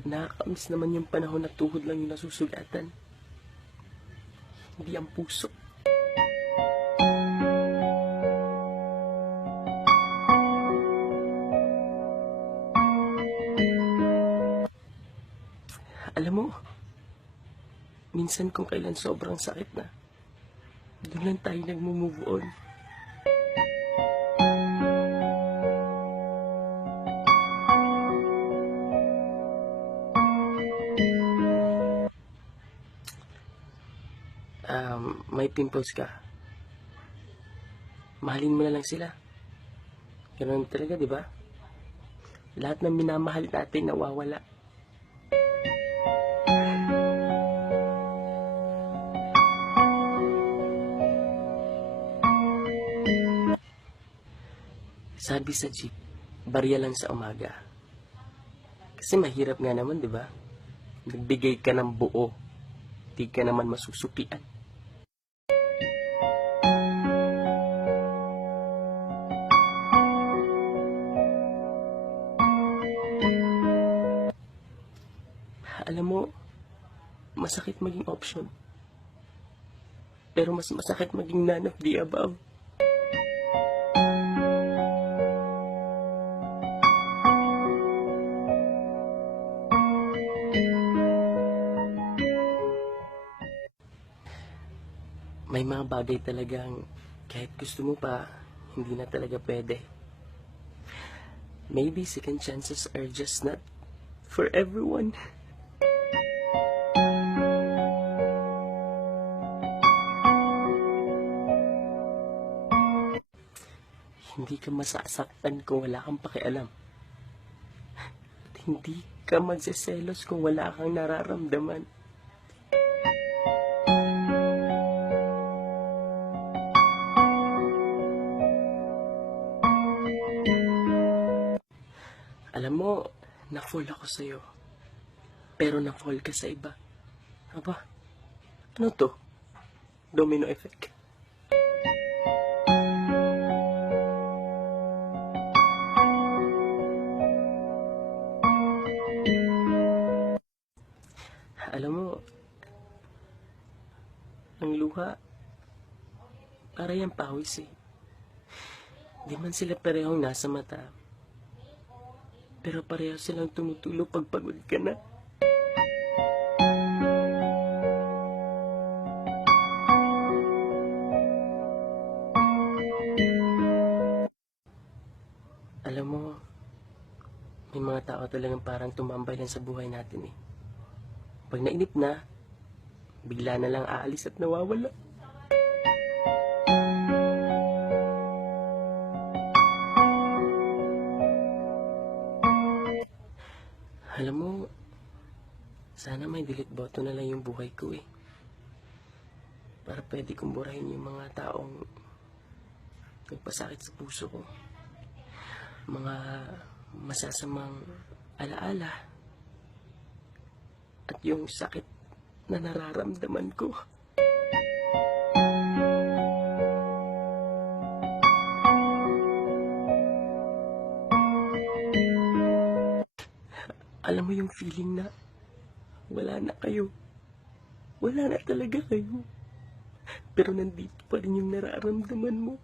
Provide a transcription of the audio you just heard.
Nakakamiss naman yung panahon na tuhod lang yung nasusugatan, hindi ang puso. Alam mo, minsan kung kailan sobrang sakit na, doon lang tayo nagmo-move on. May pimples ka. Mahalin mo na lang sila. Ganun talaga, di ba? Lahat ng minamahal natin nawawala. Sabi sa jeep, barya lang sa umaga. Kasi mahirap nga naman, di ba? Nagbigay ka ng buo, di ka naman masusupian. Alam mo, masakit maging option. Pero mas masakit maging none of the above. May mga bagay talagang kahit gusto mo pa, hindi na talaga pwede. Maybe second chances are just not for everyone. Hindi ka masasaktan kung wala kang pakialam. At hindi ka magseselos kung wala kang nararamdaman. Alam mo, na-fall ako sa'yo. Pero na-fall ka sa iba. Aba, ano to? Domino effect. Alam mo, ang luha, para yung pawis eh. Di man sila parehong nasa mata. Pero pareho silang tumutulo pag pagod ka na. Alam mo, may mga tao talagang parang tumambay lang sa buhay natin eh. Pag nainip na, bigla na lang aalis at nawawala. Alam mo, sana may delete button na lang yung buhay ko eh. Para pwede kong burahin yung mga taong nagpasakit sa puso ko. Mga masasamang alaala. At yung sakit na nararamdaman ko. Alam mo yung feeling na wala na kayo. Wala na talaga kayo. Pero nandito pa rin yung nararamdaman mo.